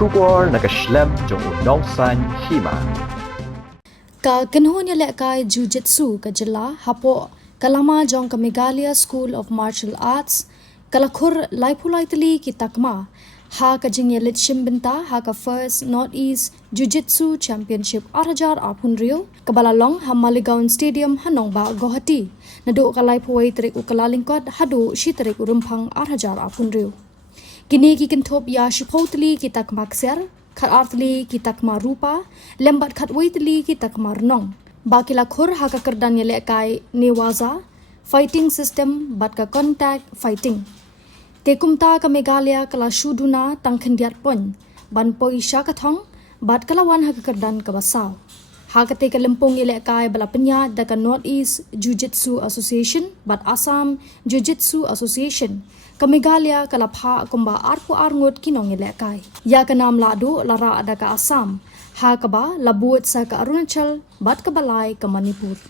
Shukor nakaslem jong unong san Hima. Ka kenho niya lekay Jujitsu ka jela hapo kalama jong ka Meghalaya School of Martial Arts kala Khur laipulai Tylli ki Takma ha ka jing yelit shimbinta ha ka first Northeast Jujitsu Championship 8,000 apun rio kabalalong ha Maligaon Stadium hanong ba Guwahati nado ka laipuai terik ukalalingkod hado si terik urumpang 8,000 apun rio kini ki kentop ya shipau Tylli ki Takma kser khat artli ki Takma rupa lembat khat wai Tylli ki Takma renong bakila Khur ha ka kerdan ye lekai newaza fighting system bat ka contact fighting tekumta ka Meghalaya kala shuduna tangkhendiat pon ban poi sha ka thong bat kalawan ha ka kerdan ka basaw ha ka te ka lempong ye lekai bala penya da ka Northeast Jujitsu Association bat Assam Jujitsu Association ka Meghalaya kala pha kumba arpu arngot kinong ye lekai ya ka nam lado lara ada ka Assam ha ka ba labut sa ka Arunachal bat ka balai ka Manipur